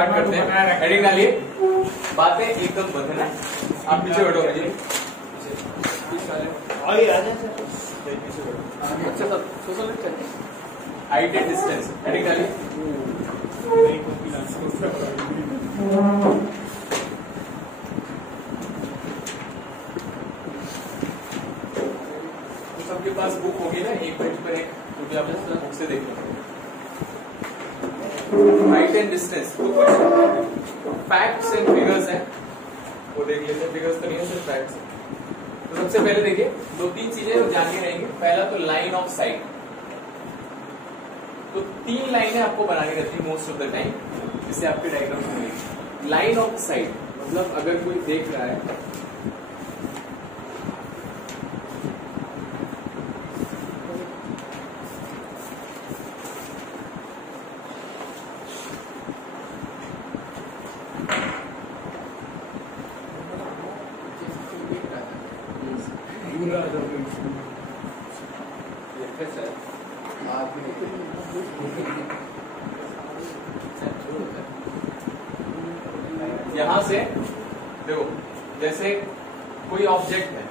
Start करते हैं। Heading डालिए, बातें एकदम बदलना है। आप पीछे बैठो मुझे। अच्छा sir, social height and distance. Heading डालिए। सबके पास बुक होगी ना, एक पेज पर एक, क्योंकि आप बुक से देख लो। Height and distance, facts and figures हैं, वो देख लेते हैं। फिगर्स तो नहीं है, सिर्फ फैक्ट्स। तो सबसे पहले देखिए, दो तीन चीजें जाननी रहेंगी। पहला तो लाइन ऑफ साइट। तो 3 लाइनें आपको बनानी रहती है मोस्ट ऑफ द टाइम, जिससे आपके डायग्राम बनेगी। लाइन ऑफ साइट मतलब अगर कोई देख रहा है, यहां से देखो, जैसे कोई ऑब्जेक्ट है,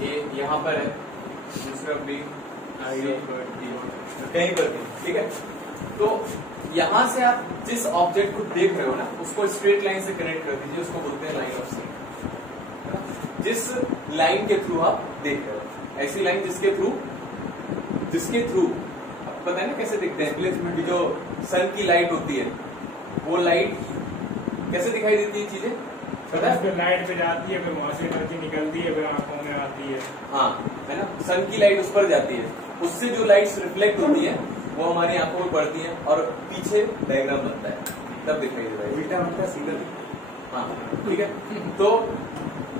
ये यहां पर है, दूसरा भी कहीं पर भी, ठीक है। तो यहां से आप जिस ऑब्जेक्ट को देख रहे हो ना, उसको स्ट्रेट लाइन से कनेक्ट कर दीजिए, उसको बोलते हैं लाइन ऑफ साइट। जिस लाइन के थ्रू आप देख रहे हो, ऐसी लाइन जिसके थ्रू आपको पता है ना कैसे दिखते हैं प्लेस में भी, जो सन की लाइट होती है, वो लाइट कैसे दिखाई देती है चीजें पता है? लाइट पे जाती है, फिर वहां से एनर्जी निकलती है, फिर आंखों में आती है। हाँ, है ना, सन की लाइट उस पर जाती है, उससे जो लाइट्स रिफ्लेक्ट होती है वो हमारी आंखों में पड़ती है और पीछे डायग्राम बनता है, तब दिखाई देता है। उल्टा बनता है, सीधा। हाँ, ठीक है। तो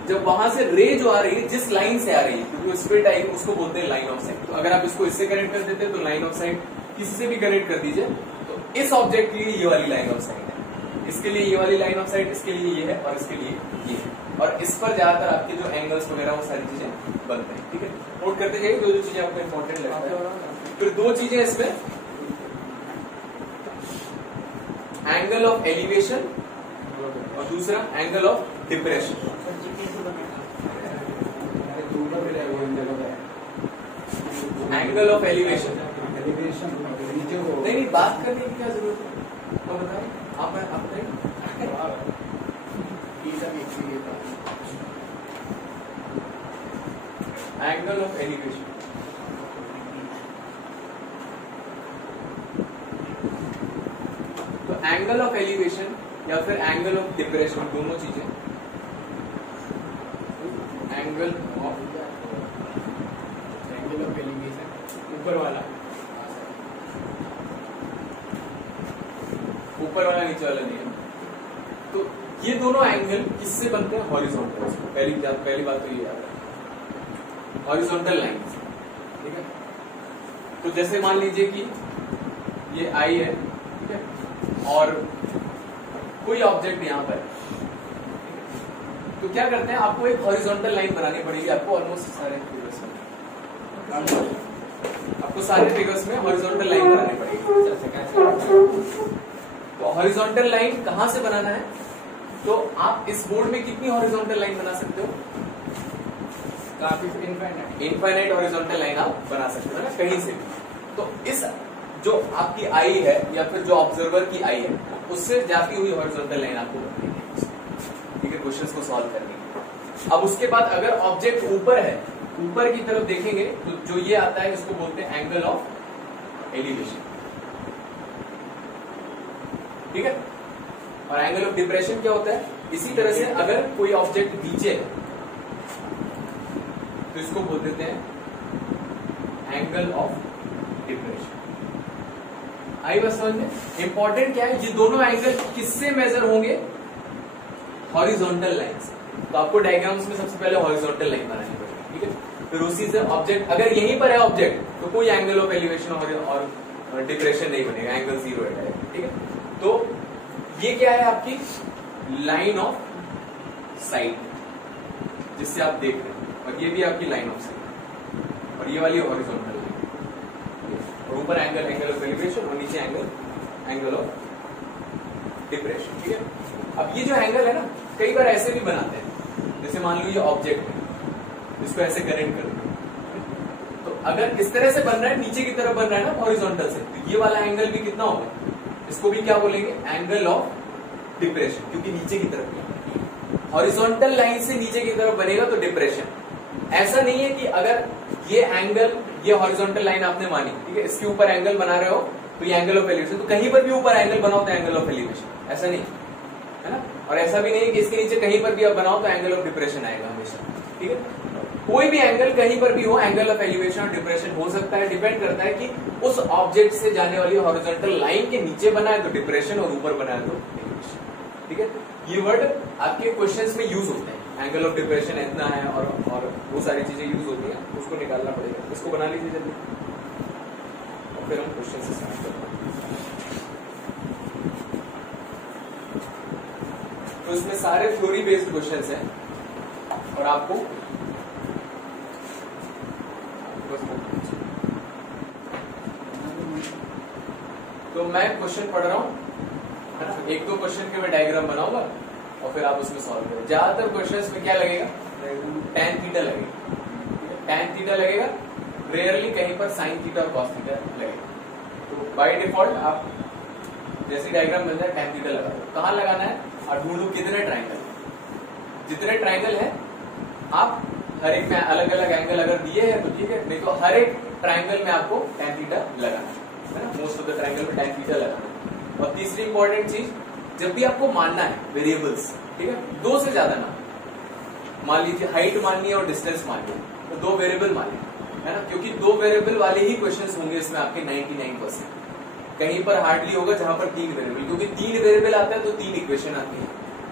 जब वहां से रे जो आ रही है, जिस लाइन से आ रही है, क्योंकि स्ट्रेट आएगी, उसको बोलते हैं लाइन ऑफ साइट। तो अगर आप इसको इससे कनेक्ट कर देते हैं तो लाइन ऑफ साइट, किसी से भी कनेक्ट कर दीजिए तो इस ऑब्जेक्ट के लिए ये वाली लाइन ऑफ साइट है, इसके लिए ये वाली लाइन ऑफ साइट, इसके लिए ये है और इसके लिए ये है। और इस पर ज्यादातर आपके जो एंगल्स वगैरह वो सारी चीजें बनते हैं, ठीक है। नोट करते जाइए जो जो चीजें आपको इंपॉर्टेंट लगता है। फिर 2 चीजें इसमें, एंगल ऑफ एलिवेशन और दूसरा angle of depression. Angle of elevation, नहीं बात करने की क्या जरूरत है, तो बताएं आप बताएं। एंगल ऑफ एलिवेशन, तो एंगल ऑफ एलिवेशन या फिर एंगल ऑफ डिप्रेशन, दोनों चीजें। एंगल ऑफ एलिवेशन ऊपर वाला नीचे वाला नहीं है। तो ये दोनों एंगल किससे बनते हैं? हॉरिजॉन्टल। पहली बात तो ये याद है, हॉरिजॉन्टल लाइन, ठीक है। तो जैसे मान लीजिए कि ये आई है, ठीक है, और कोई ऑब्जेक्ट यहां पर, तो क्या करते हैं, आपको एक हॉरिजॉन्टल लाइन बनानी पड़ेगी। आपको ऑलमोस्ट सारे फिगर्स में हॉरिजॉन्टल लाइन बनानी पड़ेगी। तो हॉरिजॉन्टल लाइन कहां से बनाना है? तो आप इस बोर्ड में कितनी हॉरिजॉन्टल लाइन बना सकते हो? काफी, इनफाइनाइट हॉरिजॉन्टल लाइन आप बना सकते हो ना, कहीं से भी। तो इस जो आपकी आई है या फिर जो ऑब्जर्वर की आई है, उससे जाती हुई हॉरिजॉन्टल लाइन आपको बनानी है, ठीक है, क्वेश्चंस को सॉल्व करने के। अब उसके बाद अगर ऑब्जेक्ट ऊपर है, ऊपर की तरफ देखेंगे तो जो ये आता है, इसको बोलते हैं एंगल ऑफ एलिवेशन, ठीक है। और एंगल ऑफ डिप्रेशन क्या होता है? इसी तरह से अगर कोई ऑब्जेक्ट नीचे है तो इसको बोल देते हैं एंगल ऑफ डिप्रेशन। आई बस समझ में? इंपॉर्टेंट क्या है, ये दोनों एंगल किससे मेजर होंगे? हॉरिजॉन्टल लाइन से। तो आपको डायग्राम्स में सबसे पहले हॉरिजॉन्टल लाइन बनानी पड़ेगी, ठीक है। फिर उसी से ऑब्जेक्ट, अगर यहीं पर है ऑब्जेक्ट, तो कोई एंगल ऑफ एलिवेशन और डिप्रेशन नहीं बनेगा, एंगल 0 है, ठीक है। तो ये क्या है? आपकी लाइन ऑफ साइट, जिससे आप देख रहे हैं, और ये भी आपकी लाइन ऑफ साइट, और ये वाली हॉरिजॉन्टल लाइन, और ऊपर एंगल ऑफ एलिवेशन और नीचे एंगल ऑफ डिप्रेशन। ठीक है, अब ये जो एंगल है ना, कई बार ऐसे भी बनाते हैं, जैसे मान लो ये ऑब्जेक्ट है, इसको ऐसे करेंट कर दो, तो अगर इस तरह से बन रहा है, नीचे की तरफ बन रहा है ना हॉरिजॉन्टल से, तो ये वाला एंगल भी कितना होगा, इसको भी क्या बोलेंगे, एंगल ऑफ डिप्रेशन, क्योंकि नीचे की तरफ हॉरिजॉन्टल लाइन से नीचे की तरफ बनेगा तो डिप्रेशन। ऐसा नहीं है कि अगर ये एंगल, ये हॉरिजॉन्टल लाइन आपने मानी, ठीक है, इसके ऊपर एंगल बना रहे हो तो ये एंगल ऑफ एलिवेशन, तो कहीं पर भी ऊपर एंगल बनाओ तो एंगल ऑफ एलिवेशन, ऐसा नहीं है ना। और ऐसा भी नहीं है कि इसके नीचे कहीं पर भी आप बनाओ तो एंगल ऑफ डिप्रेशन आएगा हमेशा। ठीक है, कोई भी एंगल कहीं पर भी हो, एंगल ऑफ एलिवेशन और डिप्रेशन हो सकता है, डिपेंड करता है कि उस ऑब्जेक्ट से जाने वाली हॉरिजॉन्टल लाइन के नीचे बना है तो डिप्रेशन और ऊपर बना है तो एलिवेशन। ठीक है, ये वर्ड आपके क्वेश्चंस में यूज होते हैं, एंगल ऑफ डिप्रेशन इतना है और वो सारी चीजें यूज होती हैं, उसको निकालना पड़ेगा। इसको बना लीजिए जल्दी और फिर हम क्वेश्चन से स्टार्ट करते हैं। तो इसमें सारे थ्योरी बेस्ड क्वेश्चंस हैं और आपको तो मैं क्वेश्चन पढ़ रहा हूं, एक दो क्वेश्चन के मैं डायग्राम बनाऊंगा और फिर आप उसमें सॉल्व करें। ज्यादातर क्वेश्चंस में क्या लगेगा, tan थीटा लगेगा, tan थीटा लगेगा, रेयरली कहीं पर sin थीटा और cos थीटा लगेगा। तो बाय डिफॉल्ट आप जैसे डायग्राम मिल जाए tan थीटा लगा दो। कहां लगाना है, और ढूंढो कितने ट्राइंगल, जितने ट्राइंगल है आप हर एक में अलग अलग एंगल अगर दिए हैं तो ठीक है, नहीं तो हर एक ट्राइंगल में आपको tan थीटा लगाना है ना, मोस्ट ऑफ द ट्राइंगल में tan थीटा लगाना है। और तीसरी इंपॉर्टेंट चीज, जब भी आपको मानना है वेरिएबल्स, ठीक है, दो से ज्यादा ना, मान लीजिए हाइट माननी है और डिस्टेंस माननी है, तो दो वेरिएबल मानिए, है ना, क्योंकि दो वेरिएबल वाले ही क्वेश्चंस होंगे इसमें आपके 99%। कहीं पर हार्डली होगा जहां पर तीन वेरिएबल, क्योंकि तीन वेरिएबल आता है तो तीन इक्वेशन आती है,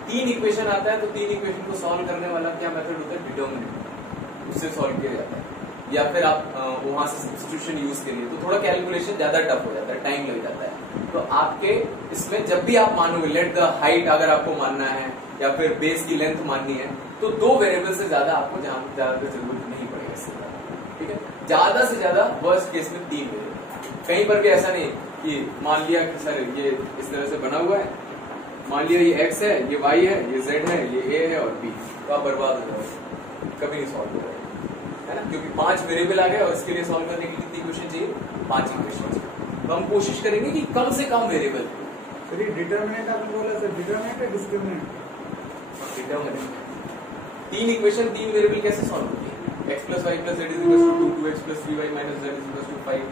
तीन इक्वेशन आता है तो तीन इक्वेशन को सॉल्व करने वाला क्या मेथड होता है, डिटर्मिनेंट, उससे सॉल्व किया जाता है। या फिर आप वहां से सब्स्टिट्यूशन यूज करिए तो थोड़ा कैलकुलेशन ज्यादा टफ हो जाता है, टाइम लग जाता है। तो आपके इसमें जब भी आप मानोगे, लेट द हाइट अगर आपको मानना है या फिर बेस की लेंथ माननी है, तो दो वेरिएबल से ज्यादा आपको जहां ज्यादा जरूरत नहीं पड़ेगी इससे ज्यादा। ठीक है, ज्यादा से ज्यादा वर्स्ट केस में तीन वेरिएबल। कहीं पर भी ऐसा नहीं कि मान लिया कि सर ये इस तरह से बना हुआ है, मान लिया ये x है, ये y है, ये z है, ये a है और b, तो आप बर्बाद हो जाओगे, कभी नहीं सॉल्व हो जाएगा, है ना, क्योंकि पांच वेरिएबल आ गए और इसके लिए सॉल्व करने के लिए कितनी इक्वेशन चाहिए, पांच इक्वेशन। तो हम कोशिश करेंगे कि कम से कम वेरिएबल। सर ये डिटरमिनेंट आपने बोला, सर डिटरमिनेंट है डिस्क्रिमिनेंट? डिटरमिनेंट, तीन इक्वेशन तीन वेरिएबल कैसे सॉल्व होती है, x plus Y plus Z is equal to 2x plus 3y minus Z is equal to 5,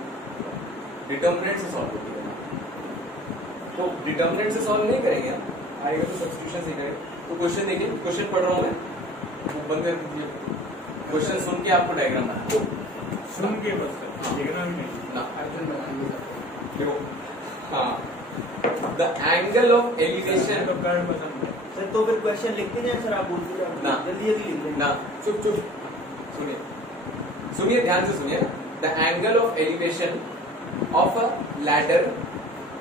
determinant से सॉल्व होती है। तो डिटरमिनेंट से सॉल्व नहीं करेंगे, आएगा तो सब्स्टिट्यूशन से करेंगे। तो क्वेश्चन देखिए, क्वेश्चन पढ़ रहा हूं मैं, वो बंद कर दीजिए, क्वेश्चन सुन के आपको डायग्राम बनाना, सुन के बस लिखना भी नहीं ना, देखो, हाँ, द एंगल ऑफ एलिवेशन, तो कर पसंद है सर, तो फिर क्वेश्चन लिखते नहीं सर, आप बोलते जाओ ना। जल्दी जल्दी लिख लें ना, चुप चुप सुनिए, सुनिए ध्यान से सुनिए। The angle of elevation of a ladder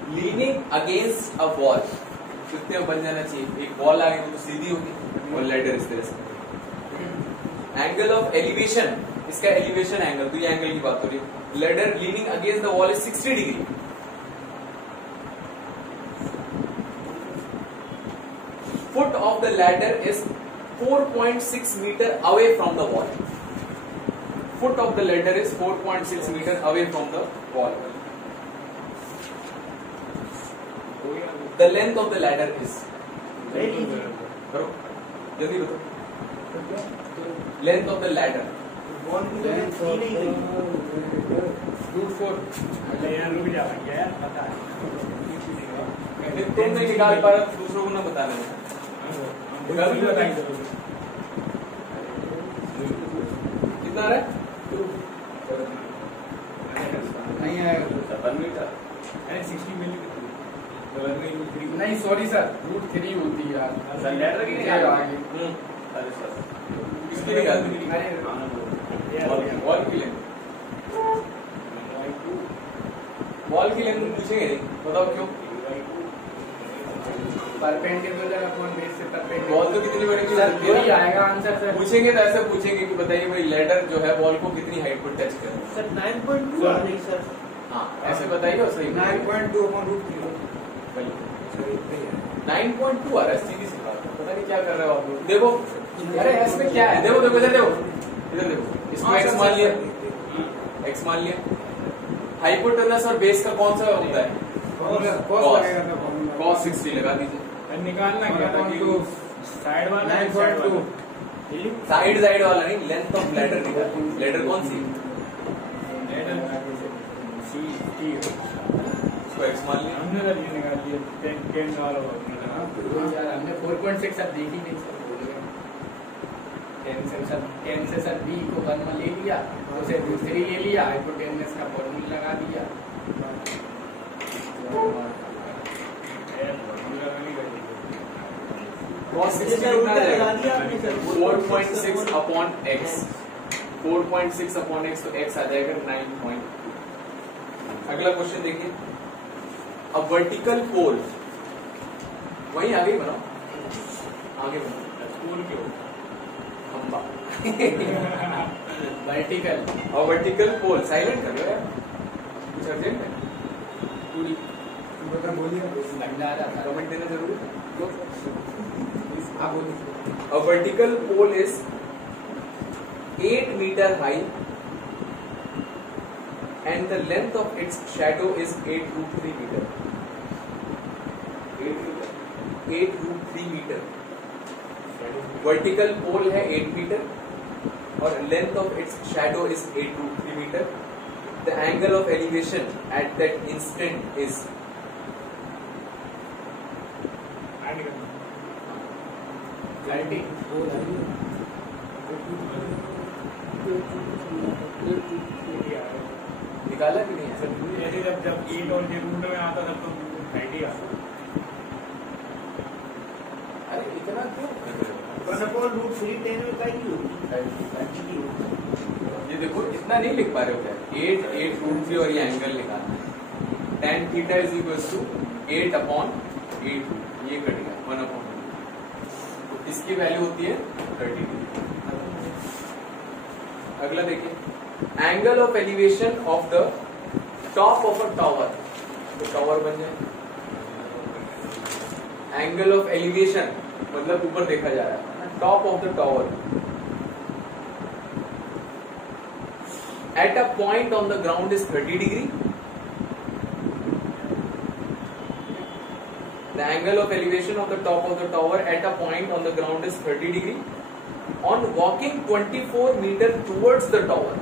leaning against a wall, कितने बन जाना चाहिए, एक वॉल आ गई तो सीधी होगी और लैडर इस तरह से। एंगल ऑफ एलिवेशन, इसका एलिवेशन एंगल, तो ये एंगल की बात हो रही है, ladder leaning against the wall is 60 degree. Foot of the ladder is 4.6 meter away from the wall. Foot of the ladder is 4.6 meter away from the wall. The length of the ladder is, करो जल्दी बताओ, length of the ladder, wall की length ही नहीं गई। अरे यार रुक जा भैया यार, पता है तुम नहीं निकाल पा रहे दूसरों को ना बताना है। निकाल भी बताएंगे कितना आ रहा है, नहीं आएगा 1 मीटर, अरे 60 मिली नहीं, सॉरी सर, √3 होती है यार, लैडर की ये आगे। अरे सर किसकी निकाल दी, वॉल की लेंथ, वॉल की लेंथ पूछेंगे नहीं, बताओ क्यों, परपेंडिकुलर अपॉन बेस से परपेंडिकुलर, वॉल तो कितनी बड़ी सर वही आएगा आंसर सर। पूछेंगे तो ऐसे पूछेंगे कि बताइए भाई लैडर जो है वॉल को कितनी हाइट पर टच करे, सर 9.2 आ रही सर। हाँ ऐसे बताइए और सही 9.2 अपॉन √3। 9.2 आ रहा है, सीधी सी बात, पता नहीं क्या कर रहे हो आप लोग। देखो अरे इसमें क्या है, देखो देखो इधर देखो, इधर देखो, इसको x मान लिया, x मान लिया। हाइपोटेनस और बेस का कौन सा होता है? cos 60 लगा दीजिए। निकालना क्या था कि साइड वाला 9.2 साइड साइड वाला नहीं, लेंथ ऑफ लैडर निकाल। लैडर कौन सी? इसको x मान लिया। हमने निकाल दिया 10 वाला यार हमने 4.6 अब देखी नहीं सर, 10 से सर b को 1 में ले लिया, उसे दूसरी ले लिया, हाइपोटेनस का फॉर्मूला लगा दिया। cos 60 कितना आ जाएगा? 4.6 अपॉन x, 4.6 अपॉन x, तो x आ जाएगा 9.2। अगला क्वेश्चन देखिए, अ वर्टिकल पोल, वहीं आगे बनाओ, आगे बनाओ, स्कूल के खंबा। Vertical a vertical pole, silent कर लो यार, कुछ अर्जेंट है? पूरी भंडारा था। कमेंट देना जरूरी है। आप बोलिए। A vertical pole is 8 meter high and the length of its shadow is 8√3 meter. 8√3 meter. Vertical pole है 8 meter और length of its shadow is 8√3 meter. The angle of elevation at that instant is निकाला कि नहीं है? जब 8 और के root में आता तब तो 90 आता। अरे इतना क्यों? 1/√3 में का ही होगी। ये देखो इतना नहीं लिख पा रहे हो क्या? 8√3 और ये एंगल निकालना है। tan theta is equal to 8/8, ये कट गया 1/2, तो इसकी वैल्यू होती है 30 डिग्री। अगला देखिए, angle of elevation of the top of a tower, तो टावर बन जाए। एंगल ऑफ एलिवेशन मतलब ऊपर देखा जा रहा है, top of the tower at a point on the ground is 30 degree. The angle of elevation of the top of the tower at a point on the ground is 30 degree. On walking 24 meter towards the tower,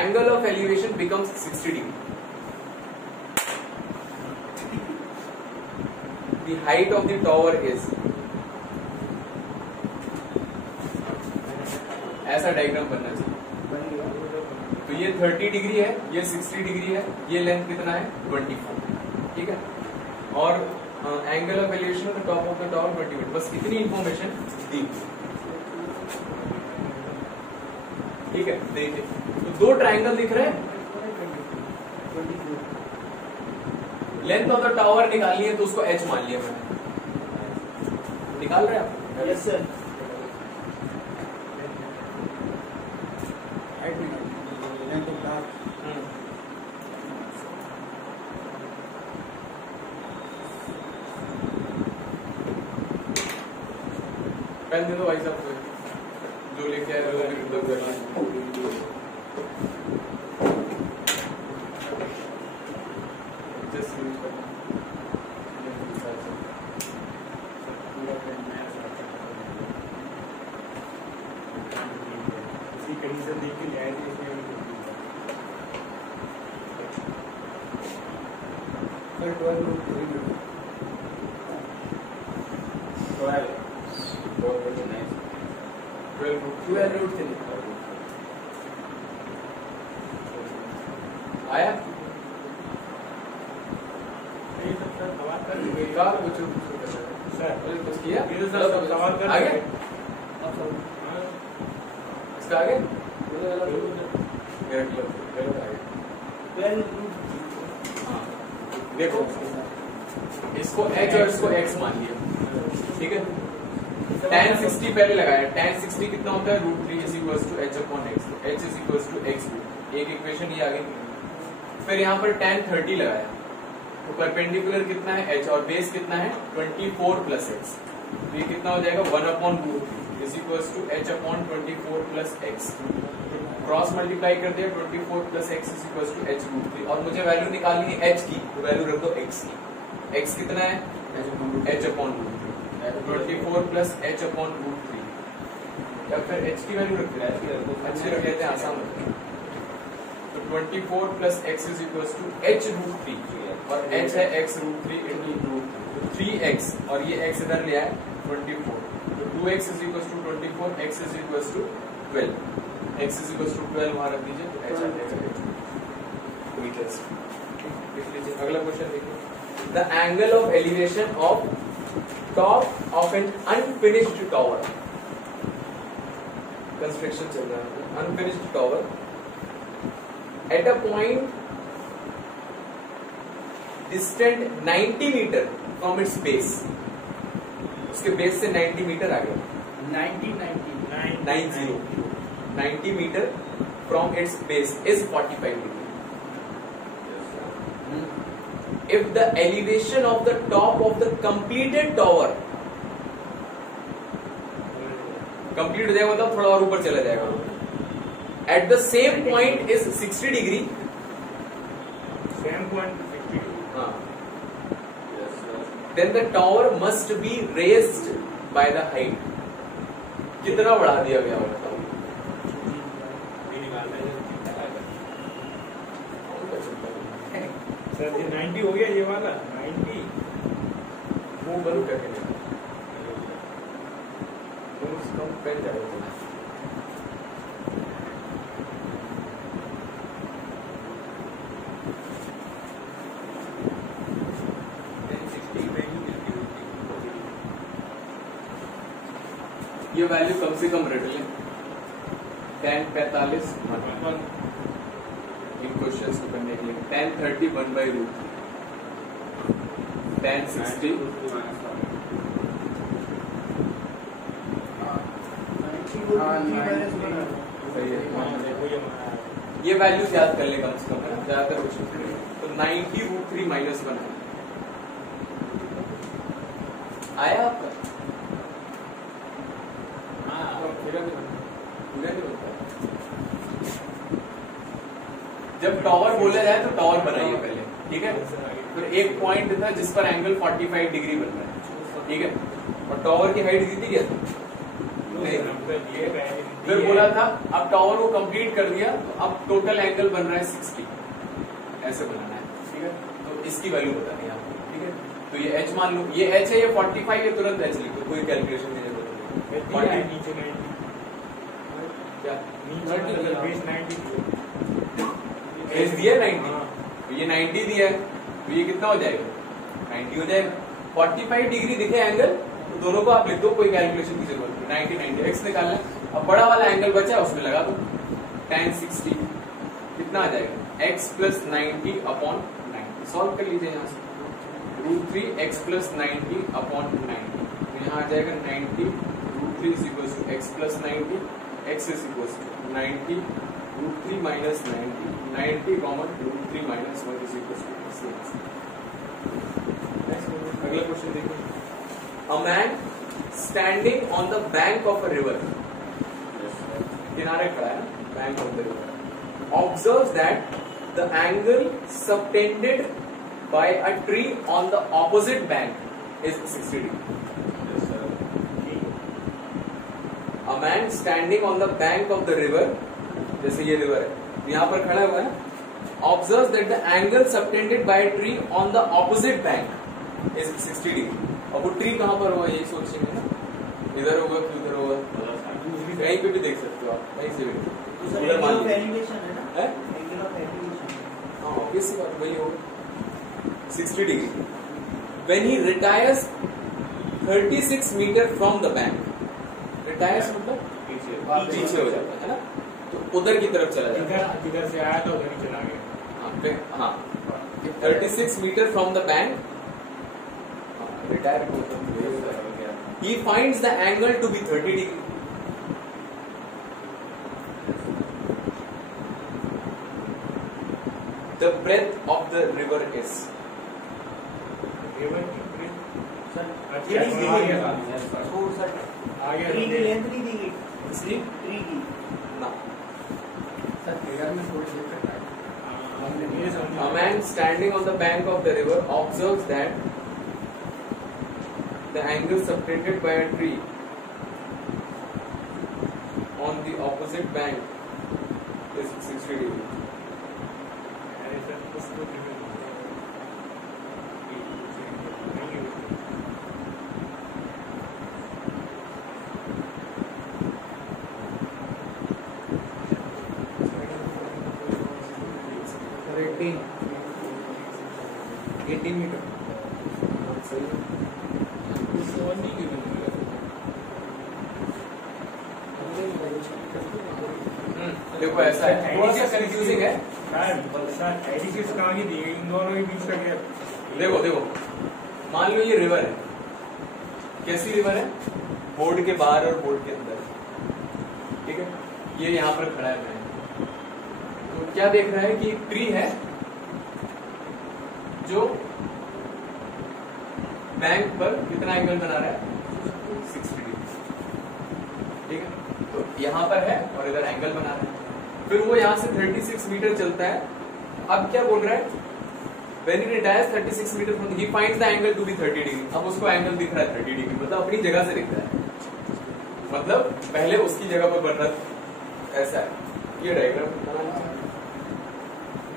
angle of elevation becomes 60 degree. The height of the tower is, ऐसा diagram बनना चाहिए। तो ये 30 degree है, ये 60 degree है, ये length कितना है 24, ठीक है। और angle of elevation of the top of the tower 20 metre, बस इतनी इंफॉर्मेशन दी, ठीक है। देखिए तो दो ट्रायंगल दिख रहे हैं, लेंथ ऑफ द टावर निकालनी है तो उसको h मान लिया मैंने। निकाल रहे हैं आप? Yes sir. पेन दे दो भाई साहब को, जो लेके आए वो मतलब कर लें। जस्ट यूज करना पूरा पेन में इसी कहीं से देख के ले आए थे इसमें सर 12√3 आया ये सब सर सवाल कर बेकार कुछ सर कुछ किया ये तो सर सब सवाल कर आगे हाँ। इसका आगे मेरा गलत आगे। हाँ देखो, इसको h और इसको x मान लिया, ठीक है। tan 60 पहले लगाया, tan 60 कितना होता है √3 is equals to h upon x, h is equals to x, एक इक्वेशन ये आ गई। फिर यहाँ पर tan 30 लगाया, तो परपेंडिकुलर कितना है h और बेस कितना है 24 प्लस x, तो ये कितना हो जाएगा 1/√3 is equals to h upon 24 plus x। Cross multiply कर दिया 24 plus x is equals to h√3 और मुझे वैल्यू निकालनी है h की, तो वैल्यू रख दो x की। x कितना है h upon √3, 24 plus h upon √3 या फिर h की वैल्यू रख लेते हैं, आसान होता है। तो 24 plus x is equals to h√3 और h है x√3 into 3x और ये x इधर लिया है 24, तो 2x is equals to 24, x is equals to 12, x is equals to 12 वहां रख दीजिए, तो h आ जाएगा मीटर्स। लिख लीजिए। अगला क्वेश्चन देखिए, the angle of elevation of top of an unfinished tower, construction चल रहा है, unfinished tower at a point distant 90 metre from its base, उसके बेस से 90 मीटर आगे 90 metre from its base is 45 degree. If the elevation of the top of the completed tower, complete हो जाएगा मतलब थोड़ा और ऊपर चला जाएगा, at the same point is 60 degree, same point 60 degree, हाँ, then the tower must be raised by the height, कितना बढ़ा दिया गया बताओ? सर ये 90 हो गया, ये वाला 90 वो बलू करके नहीं, कम पेन जाएगा। ये वैल्यू कम से कम रट लें, tan 45 इन क्वेश्चंस को करने के लिए, tan 30 1/√3, tan 60 सही है। ये वैल्यू याद कर ले कम से कम, है ना, ज्यादातर क्वेश्चन। तो 90√3 -1 आया आपका? जब टावर बोला जाए तो टावर बनाइए पहले, ठीक है। फिर एक पॉइंट था जिस पर एंगल 45 डिग्री बन रहा है, ठीक है, और टावर की हाइट कितनी क्या नहीं, फिर बोला था अब टावर को कंप्लीट कर दिया तो अब टोटल एंगल बन रहा है 60, ऐसे बनाना है, ठीक है। तो इसकी वैल्यू बतानी है आपको, ठीक है। तो ये h मान लो, ये h है, ये 45, ये तुरंत h लिखो, कोई कैलकुलेशन की जरूरत नहीं। नीचे 90 क्या बेस 90 एज दिया 90, तो ये 90 दिया है, तो ये कितना हो जाएगा 90 हो जाएगा। 45 डिग्री दिखे एंगल, तो दोनों को आप लिख दो, कोई कैलकुलेशन की जरूरत नहीं, 90 90 x निकालना है। अब बड़ा वाला एंगल बचा है उसमें लगा दो, tan 60 कितना आ जाएगा x प्लस 90 अपॉन 90, सॉल्व कर लीजिए यहाँ से, √3 x प्लस 90 अपॉन 90, तो यहाँ आ जाएगा 90 √3 is equal to x plus 90, x is equal to 90 √3 minus 90 common √3 minus 1 is equal to 6। अगला क्वेश्चन देखिए, a man standing on the bank of a river, किनारे खड़ा है, bank of the river, observes that the angle subtended by a tree on the opposite bank is 60 degree. A man standing on the bank of the river, जैसे ये river है, यहाँ पर खड़ा हुआ है, observe that the angle subtended by a tree on the opposite bank is 60 degree. अब वो ट्री कहाँ पर होगा ये सोचेंगे ना, इधर होगा कि उधर होगा, कहीं पे भी देख सकते हो आप, कहीं से भी उधर मान लीजिए, हाँ ऑब्वियस बात वही होगा 60 degree. When he retires 36 metre from the bank, retires मतलब पीछे हो जाता है ना, तो उधर की तरफ चला जाता है, जिधर से आया था उधर ही चला गया। हाँ 36 metre from the bank, retire he finds the angle to be 30 degree. The breadth of the river is? River की ब्रेथ सर अच्छा, ट्री की आ गया था। आ गया ट्री की था। लेंथ नहीं दी गई Sleep? ट्री की No. सर फिगर में थोड़ी दिक्कत है। ये समझो। A man standing on the bank of the river observes that the angle separated by a tree on the opposite bank is 60 degrees. अरे सर उसको रिवर सर 18 मीटर। देखो ऐसा है, थोड़ा सा कंफ्यूजिंग है। सर एडिसिस कहाँ की दी गई इन दोनों के बीच का गैप देखो देखो, मान लो ये रिवर है। कैसी रिवर है? बोर्ड के बाहर और बोर्ड के अंदर। ठीक है, ये यहाँ पर खड़ा है मैं। तो क्या देख रहा है कि एक ट्री है जो बैंक पर कितना एंगल बना रहा है? 60 डिग्री। ठीक है, तो यहाँ पर है और इधर एंगल बना रहा है। फिर वो यहाँ से 36 मीटर चलता है। अब क्या बोल रहा है? When he retires 36 metre from he finds the angle to be 30 degree. अब उसको एंगल दिख रहा है 30 डिग्री, मतलब अपनी जगह से दिख रहा है। मतलब पहले उसकी जगह पर बन रहा था। ऐसा है ये डायग्राम बनाना चाहिए।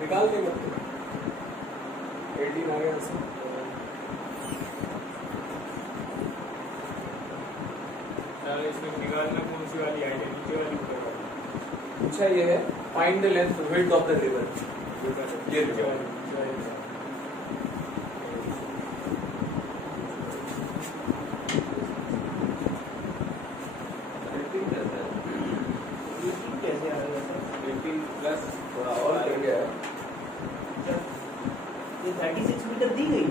निकाल देंगे 18 आ गया इसमें। इसमें निकालना कौन सी वाली आइडिया नीचे वाली ऊपर वाली पूछा ये है find the length width of the river. ये नीचे river। वाली नीचे वाली कैसे आ गया सर 18 प्लस थोड़ा और बढ़ गया है। ये 36 मीटर दी गई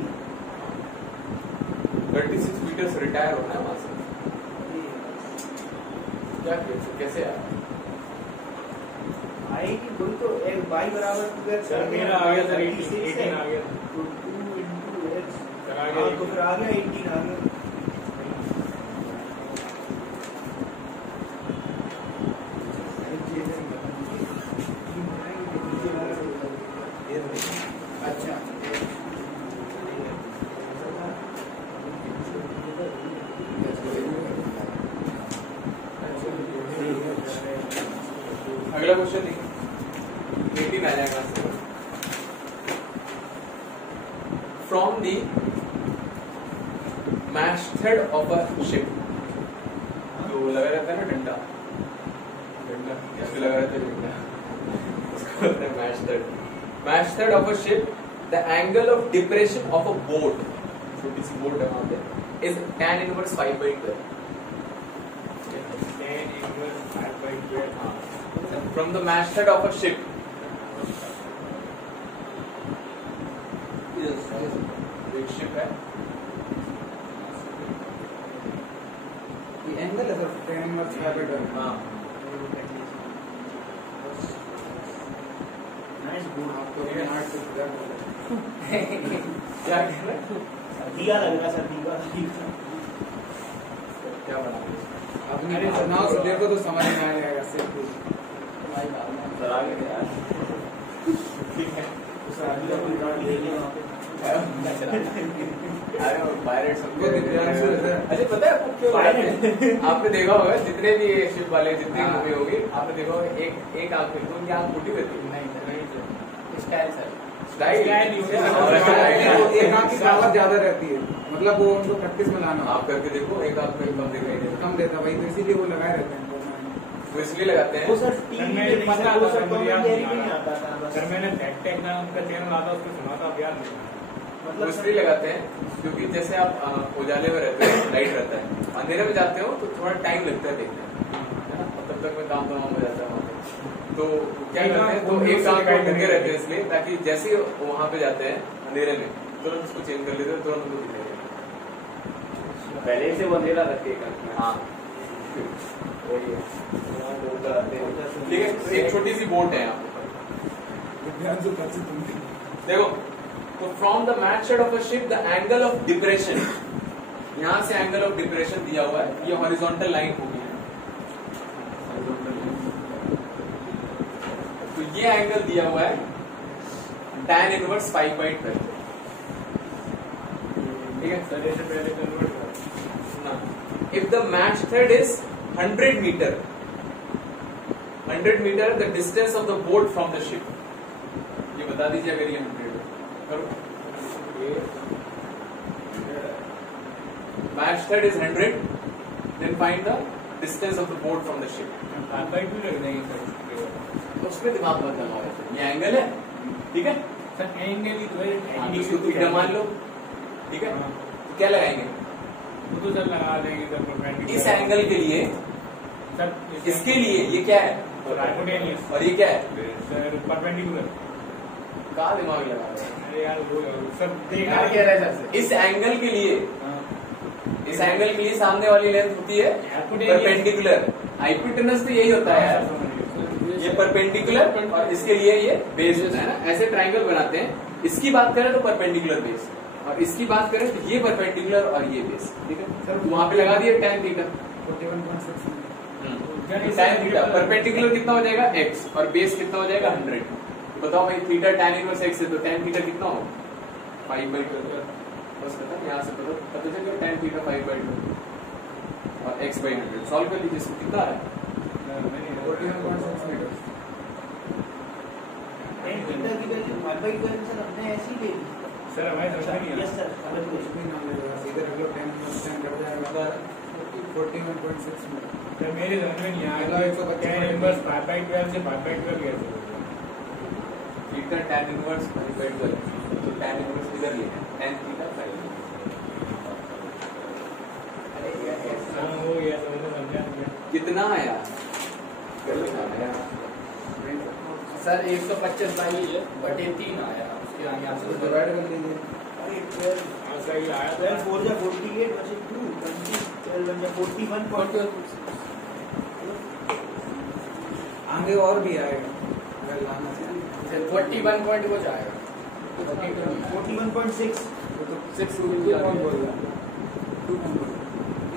36 मीटर से रिटायर होना है वहां से। क्या कैसे आया? आएगी वही तो एक बाई बराबर टू सर मेरा आ गया सर 18 है आ गया तो 2 into x सर आ गया तो फिर आ गया 18 आ गया अच्छा अगला क्वेश्चन देखिए 18 आ जाएगा। From the masthead of a ship, जो लगा रहता है ना डंडा, डंडा कैसे लगा रहता है डंडा, उसको बोलते हैं masthead। Masthead of a ship, the angle of depression of a boat, छोटी सी बोट है वहां पे, is tan inverse 5/12। tan inverse 5/12 From the masthead of a ship, एक शिप है, ये एंगल है सर 10 इनवर्स 5/12। हाँ नाइस गुड आपको ये 8 से फिगर बोला। क्या कह रहा है? दिया लग रहा सर दिया क्या बना? अपनी नाव से देखो तो समझ में आ जाएगा सिर्फ सर आगे क्या है? ठीक है, सर अगला कोई गाड़ी ले लिया वहां पे अरे वो पायरेट सबको अच्छा पता है आपको क्यों लगाते हैं? आपने देखा होगा जितने भी शिप वाले जितनी मूवी होगी आपने देखा होगा एक आंख में तो उनकी आंख फूटी रहती है। नहीं स्टाइल सर स्टाइल एक आंख की पावर ज्यादा रहती है, मतलब वो उनको प्रैक्टिस में लाना। आप करके देखो, एक आंख में कम दिखाई देगा। कम देता भाई, तो इसीलिए वो लगाए रहते हैं। वो इसलिए लगाते वो हैं। सर टीवी में पता वो था सर मुझे याद कॉमेडी नहीं में आ आता था बस सर मैंने फैक्ट ना उनका चैनल आता उसको सुना था, अब याद नहीं आ वो मतलब इसलिए लगाते हैं क्योंकि जैसे आप उजाले में रहते हो, लाइट रहता है, अंधेरे में जाते हो तो थोड़ा टाइम लगता है देखने में, है ना? तब तक में काम तमाम हो जाता है वहाँ पे। तो क्या करते हैं, तो एक काम को ढंगे रहते हैं इसलिए, ताकि जैसे ही वहाँ पे जाते हैं अंधेरे में तुरंत उसको चेंज कर लेते हैं, तुरंत उनको दिखाई देगा। पहले से वो अंधेरा रखे हाँ वही है। ठीक है, तो एक छोटी सी बोट है यहाँ पे। देखो, तो from the masthead of a ship the angle of depression, यहां से एंगल ऑफ डिप्रेशन दिया हुआ है, ये हॉरिजॉन्टल लाइन होगी। तो ये एंगल दिया हुआ है tan इनवर्स 5/12, ठीक है। सर ऐसे पहले कन्वर्ट कर। If the masthead is 100 metre, 100 metre the distance of the boat from the ship, ये बता दीजिए अगर ये 100 करो। Masthead is 100, then find the distance of the boat from the ship. 5/2 रख देंगे सर। तो उसमें दिमाग मत लगाओ, ये एंगल है, ठीक है। सर एंगल ही तो है, हाँ, तो इसको थीटा मान लो, ठीक है। तो क्या लगाएंगे, वो तो सर लगा देंगे सर परपेंडिकुलर। इस एंगल के लिए, सर इसके लिए ये क्या है, हाइपोटेन्यूज, और ये क्या है, सर परपेंडिकुलर। कहाँ दिमाग लगा रहे हैं? अरे यार वो सर देखा क्या कह रहा है सर? इस एंगल के लिए, हाँ। इस एंगल के लिए सामने वाली लेंथ होती है परपेंडिकुलर। हाइपोटेनस तो यही होता है यार, ये परपेंडिकुलर, और इसके लिए ये बेस होता है ना। ऐसे ट्राइंगल बनाते हैं, इसकी बात करें तो परपेंडिकुलर बेस, और इसकी बात करें तो ये परपेंडिकुलर और ये बेस, ठीक है। तो वहां पे लगा दिए tan theta, 41.6 tan theta perpendicular कितना हो जाएगा x, और बेस कितना हो जाएगा 100। बताओ भाई, थीटा tan इनवर्स x है तो tan थीटा कितना हो, 5/2। बस पता, यहाँ से पता चल गया tan थीटा 5/2 और x/100। सॉल्व कर लीजिए, इसको कितना है 41.6 मीटर। सर हमारे समझ में नहीं आ यस सर, समझ गए। कुछ भी ना लगेगा, सीधे रख लो, 10% कट जाएगा, 41.6 मीटर। सर मेरे समझ में नहीं चलो, आया। 125 tan इनवर्स 5/12 से 5/12 कैसे हो गया? थीटा tan इनवर्स 5/12, तो tan इनवर्स इधर ले tan थीटा 5। हाँ हो गया, समझा। कितना आया, सर 125/3 आया, उसके आगे आप इसको डिवाइड कर लीजिए। हाँ सही आया था। 12 4 जा 48 बचे 2 20 12 बन गया 41. आगे और भी आएगा अगर लाना चाहिए। 41 पॉइंट कुछ आएगा, 41.6 तो 6 कौन बोल रहा है?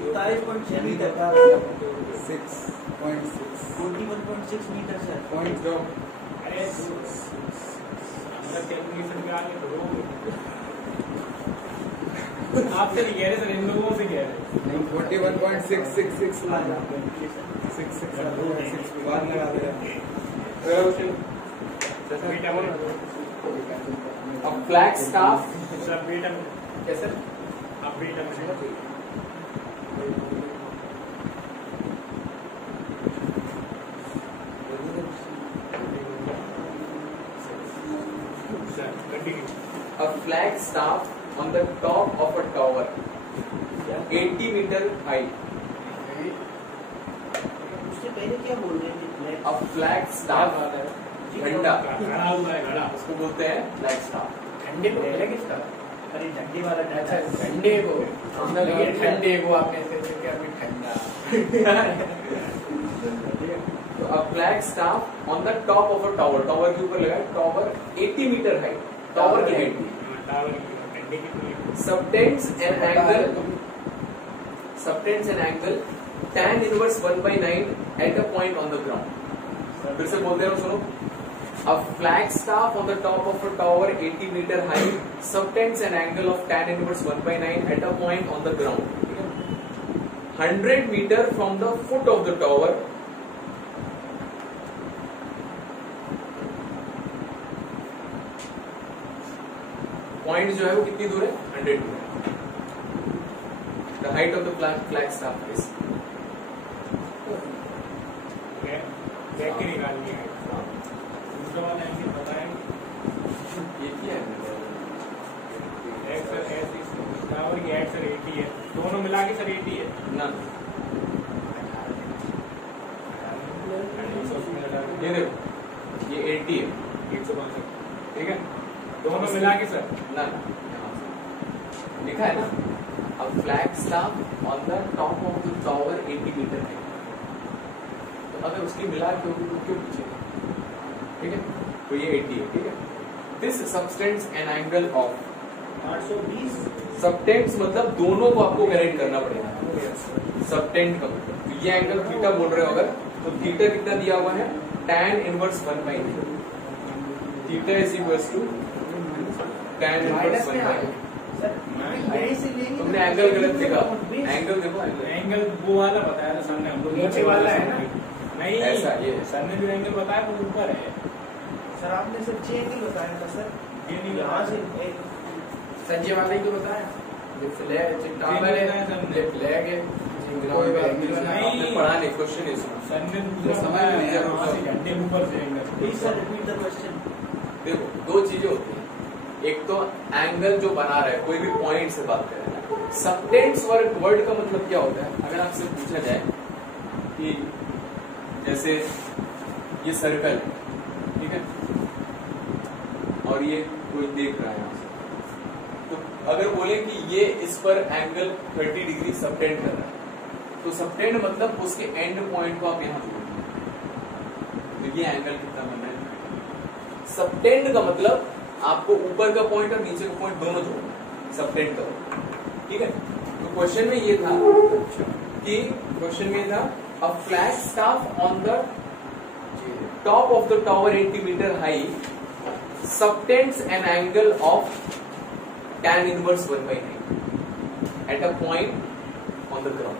41.6 मीटर था। 6.6 41.6 मीटर सर। पॉइंट जो अरे अंदर कैलकुलेशन में आगे तो आपसे नहीं कह रहे सर, इन लोगों से कह रहे। नहीं 41.666 लाना 6 बाद लगा दे। अब फ्लैग स्टाफ सर बेटा कैसे, आप बेटा मुझे sir continue. a flag staff on the top of a tower 80 meter high, उससे पहले क्या बोल रहे थे? a flag staff झंडा, घड़ा हुआ है, घड़ा। उसको बोलते हैं फ्लैग स्टाफ। ठंडे को पहले किसका? अरे झंडे वाला अच्छा डाटा ठंडे को, हमने लगे ठंडे को, आपने ऐसे क्या अभी ठंडा। तो a flag staff on the top of a tower, tower के ऊपर लगा, टावर 80 मीटर हाइट, टावर की हाइट थी। टावर की घंटे की subtends an angle tan inverse 1/9 at a point on the ground। फिर से बोलते रहो, सुनो। A flag staff on the top of a tower 80 meter high subtends an angle of tan inverse 1/9 at a point on the ground। 100 meter from the foot of the tower point जो है वो कितनी दूर है, 100 metre. The height of the flag staff is, बैक की निकालनी है। दूसरा वाला एंगल बताएंगे। ये क्या है, एक्स सर ऐसी टावर की एक्स सर 80 है, दोनों मिला के सर 80 है ना, 100 ये देखो ये 80 है, 165, ठीक है, दोनों मिला के सर ना यहाँ से लिखा है ना, a flag staff on the top of the tower 80 metre है, तो अगर उसकी मिला के होगी तो क्यों पीछे, ठीक है, तो ये 80 है, ठीक है। This subtends an angle of, 820 subtends मतलब दोनों को आपको करेक्ट करना पड़ेगा। सबटेंड का मतलब तो ये एंगल थीटा बोल रहे हो अगर, तो थीटा कितना दिया हुआ है, tan inverse 1/9, theta is equals to tan inverse 1/9। तुमने एंगल गलत लिखा, एंगल देखो, एंगल वो वाला बताया था सर ने हमको, नीचे वाला है ना? नहीं ऐसा ये सर ने जो एंगल बताया वो ऊपर है। सर आपने सर चेंज नहीं बताया था सर, ये नहीं यहाँ से संजय वाला ही तो बताया, जो फ्लैग टावर ये है, बताया सर ने। जो फ्लैग है, कोई बात नहीं, नहीं। आपने पढ़ा नहीं, क्वेश्चन है सुनो। सर ने मुझे दूसरा समझ बताया में नहीं आया, वहाँ से घंटे ऊपर से angle. Please sir repeat the question. देखो दो चीजें होती हैं, एक तो एंगल जो बना रहा है, कोई भी पॉइंट से बात कर रहा है। सबटेंड्स वर्ड का मतलब क्या होता है, अगर आपसे पूछा जाए कि जैसे ये सर्कल है, ठीक है, और ये कोई देख रहा है यहाँ से, तो अगर बोले कि ये इस पर एंगल 30 डिग्री सबटेंड कर रहा है, तो सबटेंड मतलब उसके एंड पॉइंट को आप यहाँ जोड़िए, तो ये एंगल कितना बन रहा है। सबटेंड का मतलब आपको ऊपर का पॉइंट और नीचे का पॉइंट दोनों जोड़ना, सबटेंड का, ठीक है। तो क्वेश्चन में ये था कि a flag staff on the top of the tower 80 metre high subtends an angle of tan inverse 1/9 at a point on the ground.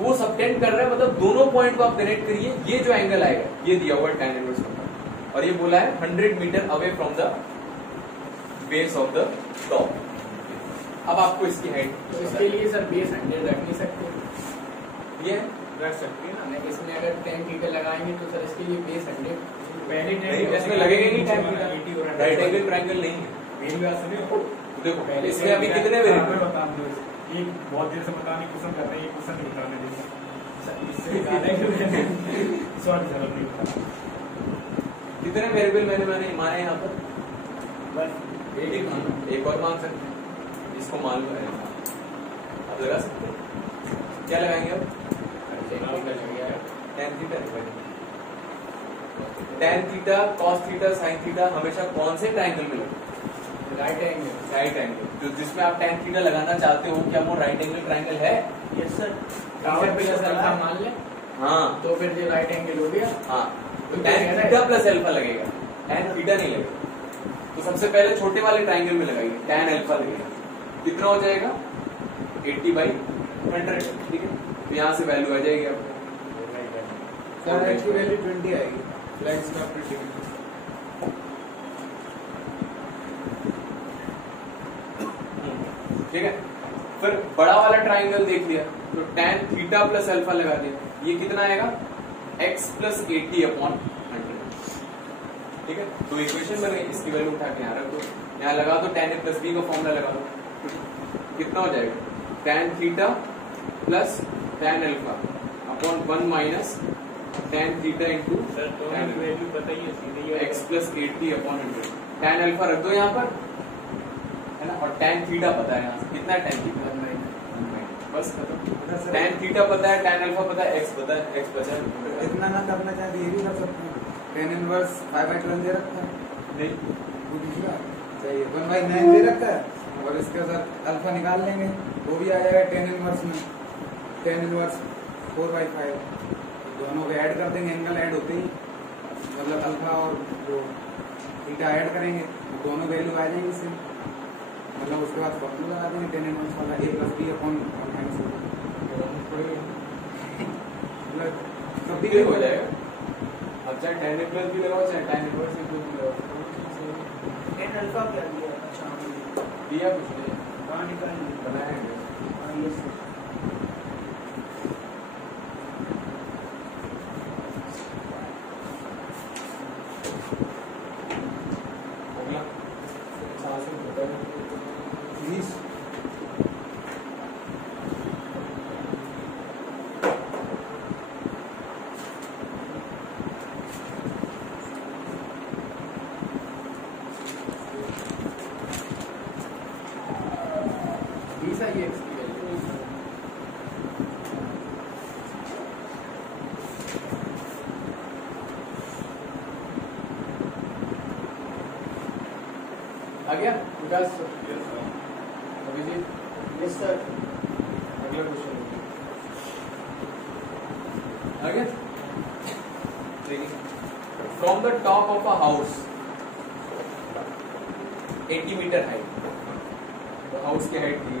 वो सबटेंड कर रहा है, मतलब दोनों पॉइंट को आप कनेक्ट करिए, ये जो एंगल आएगा ये दिया हुआ tan इनवर्स 1/9, और ये बोला है 100 metre away from the base of the top. अब आपको इसकी हाइट, तो इसके लिए सर बेस 100 रख नहीं सकते, ये रख सकते हैं ना। हमने इसमें अगर 10 थीटा लगाएंगे तो सर इसके लिए बेस 100 पहले नहीं, इसमें लगेगा नहीं tan theta, right angle triangle नहीं है। मेरी बात सुनिए, देखो इसमें अभी कितने वेरिएबल, एक बहुत देर से बताने क्वेश्चन कर रहे हैं, ये क्वेश्चन नहीं बताने देंगे। सॉरी सर, नहीं बता। कितने वेरिएबल मैंने माने यहाँ पर, एक और मान सकते हैं, इसको मालूम है, आप लगा सकते हैं। क्या लगाएंगे अब, tan theta, tan theta, cos theta, sin theta हमेशा कौन से ट्रायंगल में लगेगा, राइट एंगल, राइट एंगल, जो जिसमें आप tan थीटा लगाना चाहते हो, क्या वो राइट एंगल ट्रायंगल है। Yes sir. Tower plus alpha मान ले, हाँ तो फिर ये राइट एंगल हो गया। हाँ, तो tan थीटा प्लस अल्फा लगेगा, tan थीटा नहीं लगेगा। तो सबसे पहले छोटे वाले ट्रायंगल में लगाइए, tan अल्फा लगेगा, कितना हो जाएगा 80/100, ठीक है। तो यहाँ से वैल्यू आ जाएगी आपको, सर h की वैल्यू 20 आएगी। फ्लैग्स का प्रिडिक्ट ठीक है। फिर बड़ा वाला ट्राइंगल देख लिया, तो tan थीटा प्लस अल्फा लगा दिया, ये कितना आएगा x प्लस 80/100, ठीक है। तो इक्वेशन बन गई, इसकी वैल्यू उठा के यहाँ रख दो, यहाँ लगा दो tan a प्लस b का फॉर्मूला लगा दो, कितना हो जाएगा tan theta plus tan alpha upon 1 minus tan theta into sir दोनों की वैल्यू बताइए सीधे, x प्लस 80/100। tan अल्फा रख दो यहाँ पर, है ना, और tan थीटा पता है यहाँ से कितना है, tan थीटा बस खत्म। tan थीटा पता है, tan अल्फा पता है, x पता है, x बचा है। इतना ना करना चाहिए, ये भी कर सकते हैं। tan इनवर्स 5/12 दे रखा है, नहीं वो दूसरा सही है, 1/9 दे रखा है, और इसके साथ अल्फा निकाल लेंगे, वो भी आ जाएगा tan इनवर्स में, tan इनवर्स 4/5, दोनों को ऐड कर देंगे, एंगल ऐड होते ही, मतलब अल्फा और जो थीटा ऐड करेंगे, दोनों वैल्यू आ जाएंगे इससे, मतलब उसके बाद फॉर्मूला लगा देंगे tan इनवर्स वाला a प्लस b अपॉन 1/9, मतलब कभी क्लियर हो जाएगा। अब चाहे tan a प्लस b लगाओ, चाहे tan inverse a plus b लगाओ, tan अल्फा क्या दिया, अच्छा दिया कुछ नहीं, कहाँ निकाल लिया, बनाया है। हाँ यस सर। अगला 20 20 है ये x की वैल्यू, गया विकास? अभिजीत? Yes sir. अगला क्वेश्चन आ गया? देखिए, from the top of a house 80 metre height, तो हाउस की हाइट थी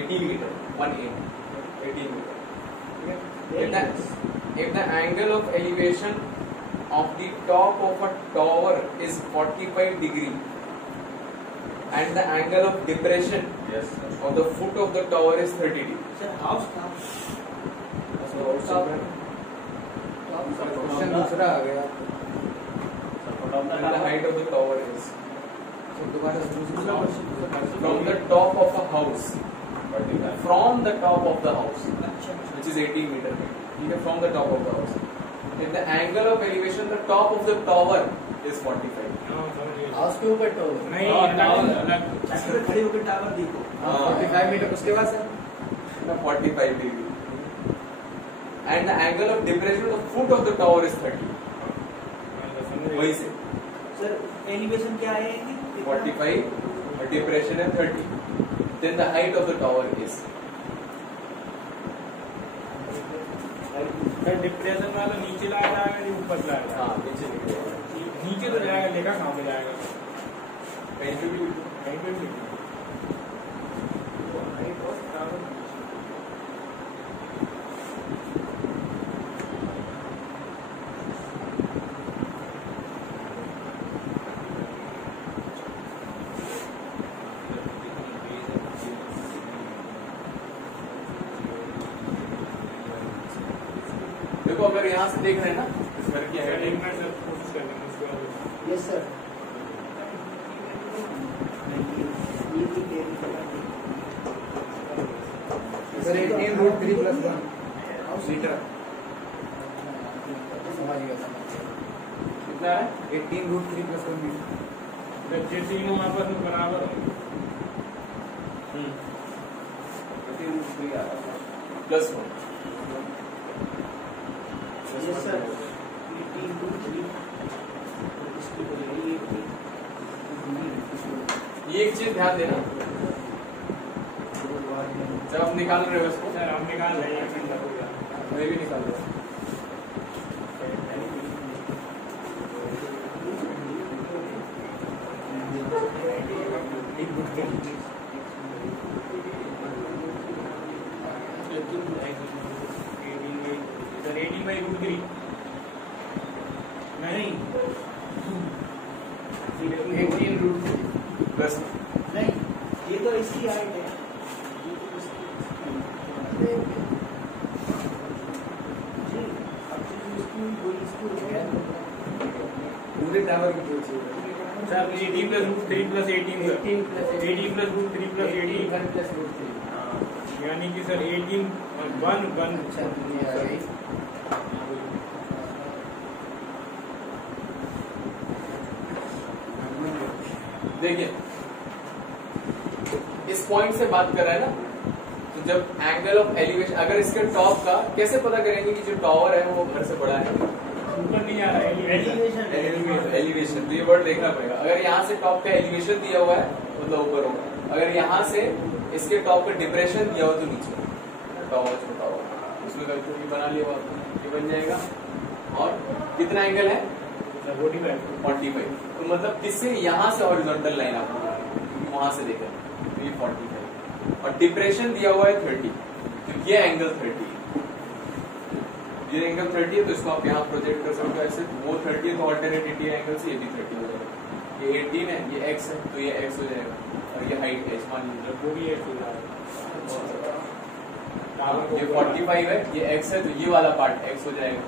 80 metre, 80 metre. If the angle of elevation of the top of a tower is 45 degree and the angle of depression of the foot of the tower is 30 degree. Sir house था। Question दूसरा आ गया। And the height of the tower is दोबारा से दूसरा from the top of a house, from the top of the house, which is 18 meter. ठीक है, from the top of the house. If the angle of elevation, the top of the tower is 45. House के ऊपर तो नहीं, अलग छत पे खड़े होकर टावर देखो। 45 मीटर, उसके बाद sir 45 degree. And the angle of depression of the foot of the tower is 30. वही से सर एलिवेशन क्या है इनकी? 45 और depression है 30. Then the height of the tower is. Sir depression वाला नीचे लाया जाएगा या ऊपर लाया हाँ, नीचे जाएगा? नीचे तो जाएगा, लेगा कहाँ पे जाएगा? कहीं पे भी कहीं पे भी हाइट ऑफ टावर। देखो, अगर यहाँ से देख रहे हैं ना, इस घर की सर हाइट एक मिनट सर, कोशिश कर लेंगे उसके बाद। Yes sir. सर 18√3+1 मीटर समझ गया। कितना है? 18√3+1 मीटर। जब ये तीनों आपस में बराबर होंगे +1. Yes sir. 18√3 ये एक चीज ध्यान देना, जब आप निकाल रहे हो इसको, सर हम निकाल रहे हैं, 1 मिनट हो गया। मैं भी निकाल रहा हूँ. सर 18/√3 नहीं 18√3 प्लस नहीं, ये तो इसकी हाइट है। जी, अब इसकी वही इसकी है। पूरे टावर की जो चाहिए सर 18+√3 + 18 सर 18+√3 + 18 1+√3 यानी कि सर 18 1 अच्छा ये आ गई। देखिए, इस पॉइंट से बात कर रहा है ना, तो जब एंगल ऑफ एलिवेशन, अगर इसके टॉप का कैसे पता करेंगे कि जो टावर है वो घर से बड़ा है? ऊपर नहीं आ रहा है एलिवेशन एलिवेशन, तो ये वर्ड देखना पड़ेगा. अगर यहाँ से टॉप का एलिवेशन दिया हुआ है मतलब ऊपर होगा, अगर यहाँ से इसके टॉप का डिप्रेशन दिया हुआ तो नीचे टावर छोटा होगा. उसमें कैलकुलेट बना लिया हुआ, ये बन जाएगा. और कितना एंगल है? 45. तो मतलब किससे? यहाँ से हॉरिजॉन्टल लाइन आपको वहां से देखा तो ये 45 और डिप्रेशन दिया हुआ है 30, तो ये एंगल 30 है. ये एंगल 30 है, तो इसको आप यहाँ प्रोजेक्ट कर सकते हो ऐसे. वो 30 है तो ऑल्टरनेट 80 एंगल से ये भी 30 हो जाएगा. ये 18 है, ये x है, तो ये x हो जाएगा. और ये हाइट है, मान लीजिए वो भी एक हो रहा है। ये 45 है, ये x है, तो ये वाला पार्ट x हो जाएगा.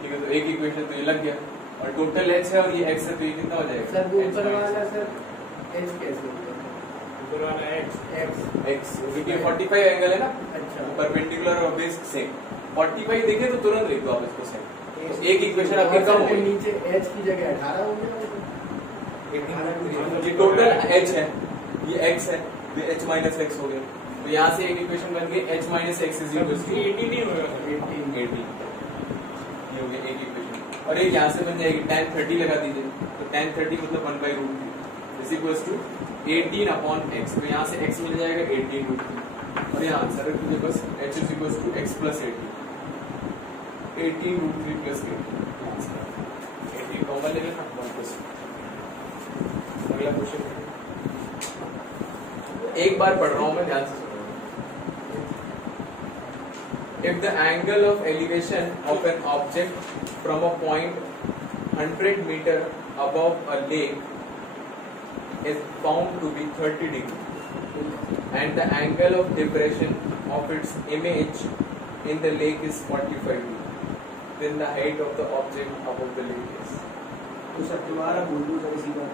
ठीक है, तो एक इक्वेशन तो ये लग गया. और टोटल h है और ये x है, तो ये कितना हो जाएगा? सर वो ऊपर वाला सर h कैसे होगा? ऊपर वाला x क्योंकि 45 एंगल है ना, अच्छा परपेंडिकुलर और बेस सेम. 45 देखे तो तुरंत लिख दो आप इसको सेम. एक इक्वेशन आपके और कम सर हो फिर गई. नीचे h की जगह 18 हो गया। ये टोटल h है, ये x है, ये h माइनस x हो गया. तो यहाँ से एक इक्वेशन बन गई h minus x is equal to 18 नहीं होगा सर 18. ये हो गया एक इक्वेशन. और एक यहाँ से बन जाएगी tan 30 लगा दीजिए, तो tan 30 मतलब 1/√3. Is equal to 18 upon x। तो यहाँ से x मिल जाएगा 18 और यहाँ आंसर है तुझे बस h is equal to x plus 18 root 3 plus 18 common ले लेना 1+। अगला क्वेश्चन एक बार पढ़ रहा हूं मैं, ध्यान से सुनो। If the angle of elevation of an object from a point 100 meter above a lake is found to be 30 degree and the angle of depression of its image in the lake is 45 degree, then the height of the object above the lake is। तो sir दोबारा बोल दो sir इसी बात।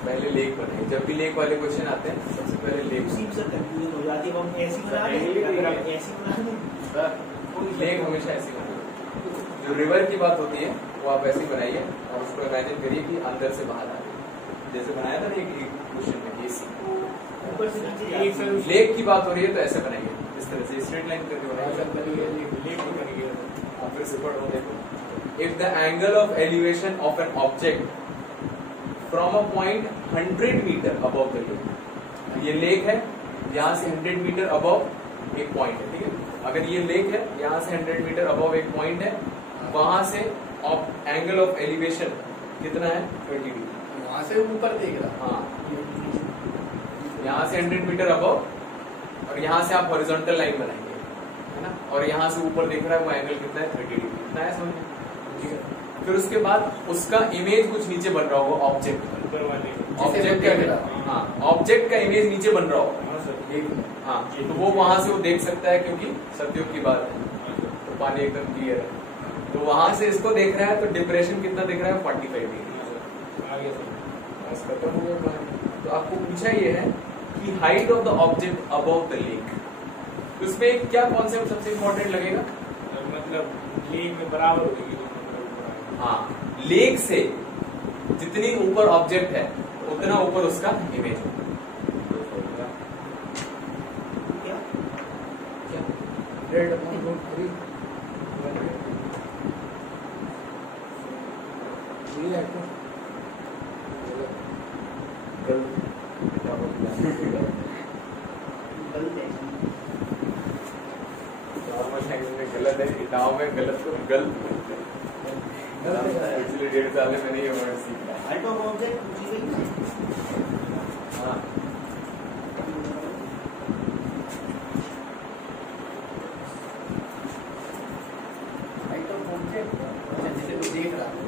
पहले lake बनाए, जब भी लेक वाले क्वेश्चन आते हैं सबसे पहले लेक। उसी से कंफ्यूजन हो जाती है, हम ऐसी बना दें अगर आप ऐसी बना दें। लेक हमेशा ऐसी बनाए, जो रिवर की बात होती है वो आप ऐसी बनाइए और उसको इमेजिन करिए कि अंदर से बाहर आ रही, जैसे बनाया था ना एक क्वेश्चन में एसी। ऊपर से नीचे लेक की बात हो रही है तो ऐसे बनाइए, इस तरह से स्ट्रेट लाइन करके बनाइए। लेक भी बन गया। आप फिर से पढ़ो, देखो। If the angle of elevation of an object from a point 100 metre above the lake, ये लेक है, यहाँ से 100 मीटर अबव एक पॉइंट है, ठीक है। अगर ये लेक है, यहाँ से 100 मीटर अबव एक पॉइंट है, वहां से एंगल ऑफ एलिवेशन कितना है 30 डिग्री। वहां से ऊपर देख रहा। हाँ, यहाँ से 100 मीटर अबव और यहाँ से आप हॉरिजॉन्टल लाइन बनाएंगे, है ना, और यहाँ से ऊपर देख रहा है वो एंगल कितना है 30 डिग्री, कितना है समझ। फिर उसके बाद उसका इमेज कुछ नीचे बन रहा होगा ऑब्जेक्ट का, ऑब्जेक्ट का, हाँ ऑब्जेक्ट का इमेज नीचे बन रहा होगा, हाँ, तो वो वहां से वो देख सकता है क्योंकि सतयुग की बात है तो पानी एकदम क्लियर है, तो वहां से इसको देख रहा है तो डिप्रेशन कितना दिख रहा है 45 डिग्री। बस खत्म हो गया। तो आपको पूछा ये है कि height of the object above the lake, उसमें क्या कॉन्सेप्ट सबसे इम्पोर्टेंट लगेगा? मतलब लेक में बराबर होगी। हाँ, लेक से जितनी ऊपर ऑब्जेक्ट है उतना ऊपर उसका इमेज होगा। क्या रेड अपॉन रूट 3 ये है तो गलत है, इटाव में गलत को गलत बोलते हैं। पिछले 1.5 साल में मैंने ये वर्ड सीखा। हाइट ऑफ ऑब्जेक्ट पूछी गई। हाँ, हाइट ऑफ ऑब्जेक्ट जैसे वो देख रहा है।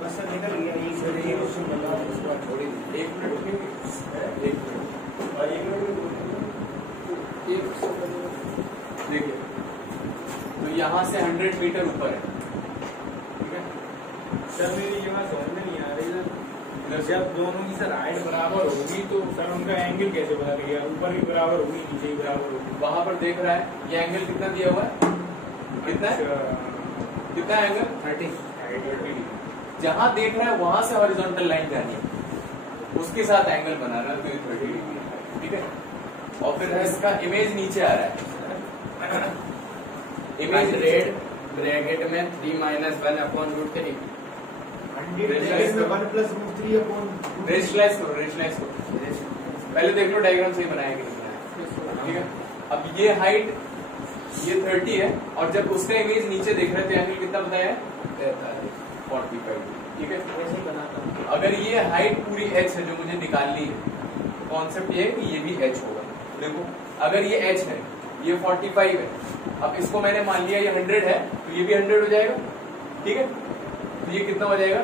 बस सर निकल गया ये क्वेश्चन बताओ, उसके बाद छोड़ ही दीजिए। 1 मिनट, 1 मिनट देखिए, तो यहाँ से 100 मीटर ऊपर है, ठीक है। सर मेरी ये बात समझ में नहीं आ रही सर, जब दोनों की सर हाइट बराबर होगी तो सर उनका एंगल कैसे पता लगेगा? ऊपर भी बराबर होगी, नीचे भी बराबर होगी। वहां पर देख रहा है ये एंगल कितना दिया हुआ है, कितना है, कितना एंगल 30 डिग्री। जहां देख रहा है वहां से हॉरिजॉन्टल लाइन जानी है, उसके साथ एंगल बना रहा है तो ये 30 डिग्री है, ठीक है। और फिर इसका इमेज नीचे आ रहा है, इमेज रेड ब्रैकेट में 3 - 1 अपॉन रूट 3। 100 में 1 + √3 अपॉन रेशनलाइज करो, रेशनलाइज करो, पहले देख लो डायग्राम सही बनाया कि नहीं बनाया, ठीक है। अब ये हाइट ये 30 है और जब उसका इमेज नीचे देख रहे थे एंगल कितना बताया है 45, ठीक है। ऐसे ही बनाता हूँ। अगर ये हाइट पूरी h है जो मुझे निकालनी है, कॉन्सेप्ट ये है कि ये भी h होगा। देखो अगर ये h है, ये 45 है, अब इसको मैंने मान लिया ये 100 है तो ये भी 100 हो जाएगा, ठीक है। तो ये कितना हो जाएगा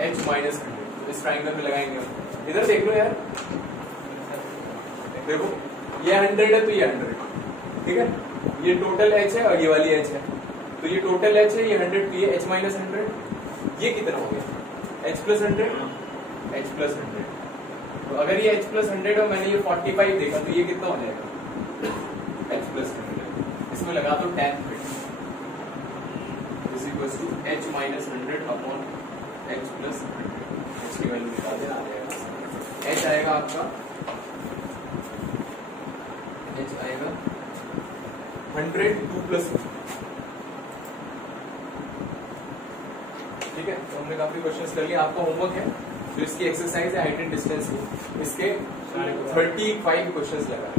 h - 100, तो इस ट्राइंगल में लगाएंगे हम। इधर देख लो यार, देखो ये 100 है तो ये 100, ठीक है। ये टोटल h है और ये वाली h है, तो ये टोटल h है, ये 100 तो ये h - 100, ये कितना हो गया h + 100, h + 100। तो अगर ये h + 100 और मैंने ये 45 देखा तो ये कितना हो जाएगा h + 100। इसमें लगा दो tan θ is equal to h - 100 upon h + 100। आपका एच आएगा 100 2+, ठीक है। तो हमने काफी क्वेश्चंस कर लिए, आपका होमवर्क है जो इसकी एक्सरसाइज है हाइट एंड डिस्टेंस की, इसके 35 क्वेश्चंस लगा है।